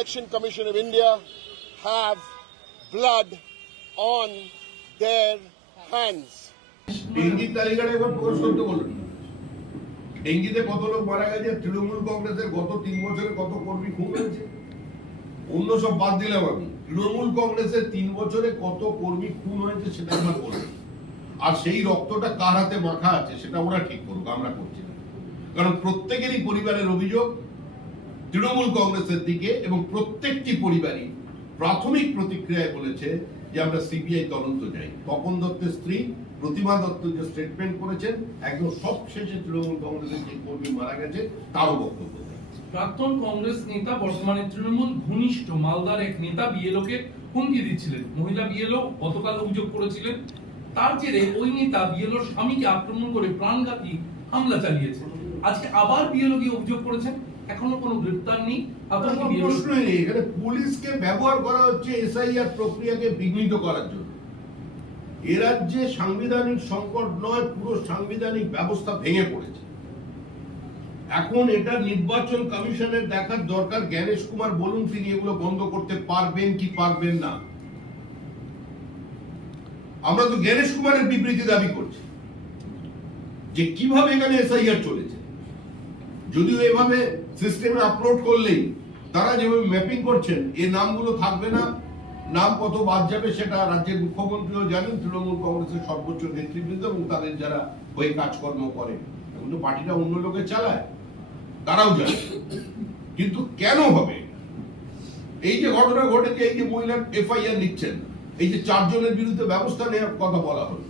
Election Commission of India have blood on their hands. ডেঙ্গিতে কত লোক মারা গেছে? তৃণমূল কংগ্রেসের গত তিন বছরে কত কর্মী খুন হয়েছে? অন্য সব বাদ দিলাম আমি। তৃণমূল কংগ্রেসের তিন বছরে কত কর্মী খুন হয়েছে সেটা আমার আর সেই রক্তটা কার হাতে মাখা আছে সেটা ওরা ঠিক করুক, আমরা করছি না। কারণ প্রত্যেকেরই পরিবারের অভিযোগ তৃণমূল কংগ্রেসের দিকে এবং প্রত্যেকটি পরিবারই প্রাথমিক প্রতিক্রিয়ায় বলেছে যে আমরা সিবিআই তদন্ত চাই। তপন দত্তের স্ত্রী প্রতিমা দত্ত যে স্টেটমেন্ট করেছেন, একদম সব শেষে তৃণমূল কংগ্রেসের যে কর্মী মারা গেছে, তারও বক্তব্য প্রাক্তন কংগ্রেস নেতা, বর্তমানে তৃণমূল ঘনিষ্ঠ মালদার এক নেতা বিএলওকে হুমকি দিচ্ছিলেন। মহিলা বিএলও গতকাল অভিযোগ করেছিলেন, তার জেরে ওই নেতা বিএলওর স্বামীকে আক্রমণ করে প্রাণঘাতী হামলা চালিয়েছে। আজকে আবার বিএলও গিয়ে অভিযোগ করেছেন এখনও কোনো গ্রেপ্তার নেই? প্রশ্নই নেই। এখানে পুলিশকে ব্যবহার করা হচ্ছে এসআইআর প্রক্রিয়াকে বিঘ্নিত করার জন্য। এ রাজ্যে সাংবিধানিক সংকট নয় পুরো সাংবিধানিক ব্যবস্থা ভেঙে পড়েছে। এখন এটা নির্বাচন কমিশনের দেখার দরকার। জ্ঞানেশ কুমার বলুন তিনি এগুলো বন্ধ করতে পারবেন কি পারবেন না। আমরা তো জ্ঞানেশ কুমারের বিবৃতি দাবি করছি যে কীভাবে এখানে এসআইআর চলেছে। যদিও এভাবে সিস্টেমে আপলোড করলেই তারা যেভাবে ম্যাপিং করছেন এই নামগুলো থাকবে না। নাম কত বাদ যাবে সেটা রাজ্যের মুখ্যমন্ত্রীও জানেন, তৃণমূল কংগ্রেসের সর্বোচ্চ নেতৃবৃন্দ এবং তাদের যারা হয়ে কাজকর্ম করে। এখন তো পার্টিটা অন্য লোকে চালায়, তারাও জানে। কিন্তু কেন হবে? এই যে ঘটনা ঘটেছে, এই যে মহিলার এফআইআর নিচ্ছেন, এই যে চারজনের বিরুদ্ধে ব্যবস্থা নেওয়ার কথা বলা হলো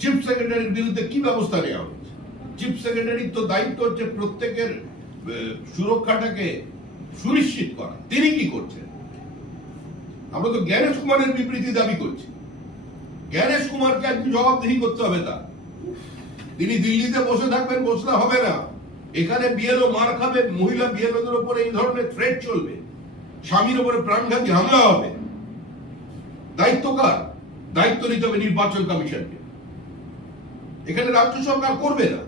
চিফ সেক্রেটারির বিরুদ্ধে কি ব্যবস্থা নেওয়া হচ্ছে চিফ সেক্রেটারির তো দায়িত্ব হচ্ছে প্রত্যেকের সুরক্ষাটাকে সুনিশ্চিত করা। তিনি কি করছেন? আমরা তো জ্ঞানেশ কুমারের বিবৃতি দাবি করছি। জ্ঞানেশ কুমারকে আজকে জবাবদিহি করতে হবে তা তিনি দিল্লিতে বসে থাকবেন, বসলে হবে না। এখানে বিএলও মার খাবে, মহিলা বিএলওদের উপরে এই ধরনের থ্রেট চলবে। স্বামীর উপরে প্রাণঘাতী হামলা হবে। দায়িত্ব কার? দায়িত্ব নিতে হবে নির্বাচন কমিশনকে। এখানে রাজ্য সরকার করবে না।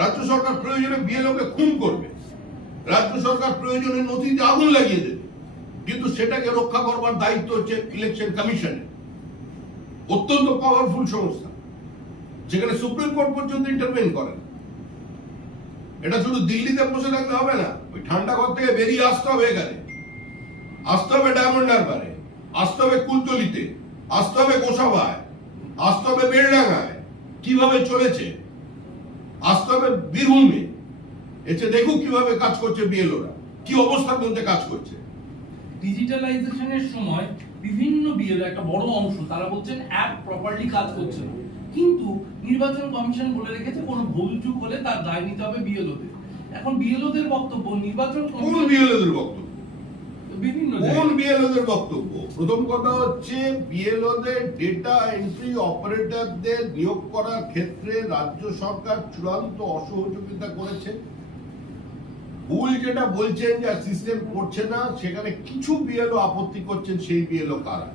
রাজ্য সরকার প্রয়োজনে বিএলওকে খুন করবে। রাজ্য সরকার প্রয়োজনে নথিতে আগুন লাগিয়ে দেবে। কিন্তু সেটাকে রক্ষা করবার দায়িত্ব হচ্ছে ইলেকশন কমিশনের অত্যন্ত পাওয়ারফুল সংস্থা। যেখানে সুপ্রিম কোর্ট পর্যন্ত ইন্টারভেন করেন এটা শুধু দিল্লিতে বসে থাকলে হবে না, ওই ঠান্ডা ঘর থেকে বেরিয়ে আসতে হবে এখানে। আসতে হবে ডায়মন্ড হারবারে আসতে হবে কুলতলিতে, আসতে হবে গোসাবায়, আসতে হবে বেলডাঙ্গায় কীভাবে চলেছে? আসতে হবে বীরভূমে এসে দেখুক কীভাবে কাজ করছে বিএলওরা কি অবস্থার মধ্যে কাজ করছে। ডিজিটালাইজেশনের সময় বিভিন্ন বিএলও একটা বড় অংশ তারা বলছেন অ্যাপ প্রপারলি কাজ করছে না। কিন্তু নির্বাচন কমিশন বলে রেখেছে কোনো ভুল চুক হলে তার দায় নিতে হবে বিএলওদের। এখন বিএলওদের বক্তব্য নির্বাচন কোন বিএলওদের বক্তব্য? কোন বিএলওদের বক্তব্য? প্রথম কথা হচ্ছে বিএলওদের ডেটা এন্ট্রি অপারেটরদের নিয়োগ করার ক্ষেত্রে রাজ্য সরকার চূড়ান্ত অসহযোগিতা করেছে। ভুল যেটা বলছেন যে সিস্টেম করছে না সেখানে কিছু বিএলও আপত্তি করছেন সেই বিএলও কারা?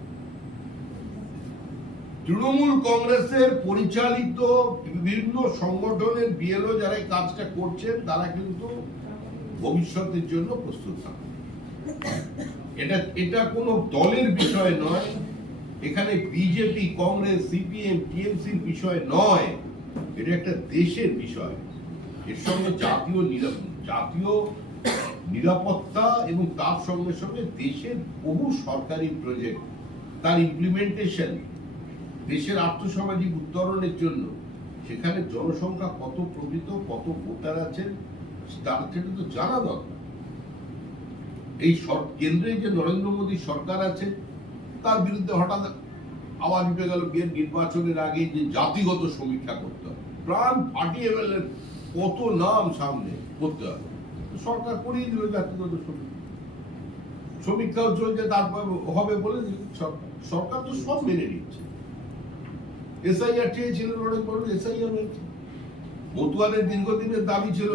তৃণমূল কংগ্রেসের পরিচালিত বিভিন্ন সংগঠনের বিএলও যারা কাজটা করছেন তারা কিন্তু ভবিষ্যতের জন্য প্রস্তুত থাকুন এটা এটা কোনো দলের বিষয় নয়। এখানে বিজেপি, কংগ্রেস, সিপিএম টিএমসির বিষয় নয়। এটা একটা দেশের বিষয়। এর সঙ্গে জাতীয় জাতীয় নিরাপত্তা এবং তার সঙ্গে সঙ্গে দেশের বহু সরকারি প্রজেক্ট তার ইমপ্লিমেন্টেশন দেশের আর্থসামাজিক উত্তরণের জন্য। সেখানে জনসংখ্যা কত প্রকৃত, কত ভোটার আছেন, তার সেটা তো জানা দরকার। এই কেন্দ্রে যে নরেন্দ্র মোদী সরকার আছে, তার বিরুদ্ধে হঠাৎ আওয়াজ উঠে গেল বিয়ের নির্বাচনের আগে যে জাতিগত সমীক্ষা করতে হবে। প্রাণ ফাটিয়ে কত নাম সামনে করতে হবে। সরকার করিয়ে দিল জাতিগত সমীক্ষা। সমীক্ষাও চলছে তারপর হবে বলে সরকার। সরকার তো সব মেনে নিচ্ছে। এসআইআর চেয়েছিলেন অনেক বড় এসআইআর হয়েছে। মতুয়াদের দীর্ঘদিনের দাবি ছিল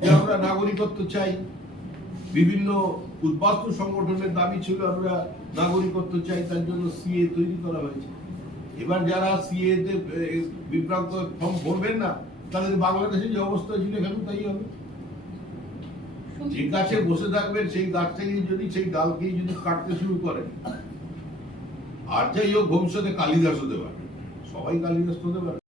যে আমরা নাগরিকত্ব চাই। বিভিন্ন উদ্বাস্তু সংগঠনের দাবি ছিল, আমরা নাগরিকত্ব চাই, তার জন্য সিএ তৈরি করা হয়েছে। এবার যারা সিএ তে বিভ্রান্ত ফর্ম ভরবেন না, তাদের বাংলাদেশে যে অবস্থা ছিল এখানেও তাই হবে। যে গাছে বসে থাকবেন, সেই গাছ থেকে যদি, সেই ডালকেই যদি কাটতে শুরু করেন আর যাই হোক, ভবিষ্যতে কালিদাস হতে পারে। সবাই কালিদাস হতে পারে।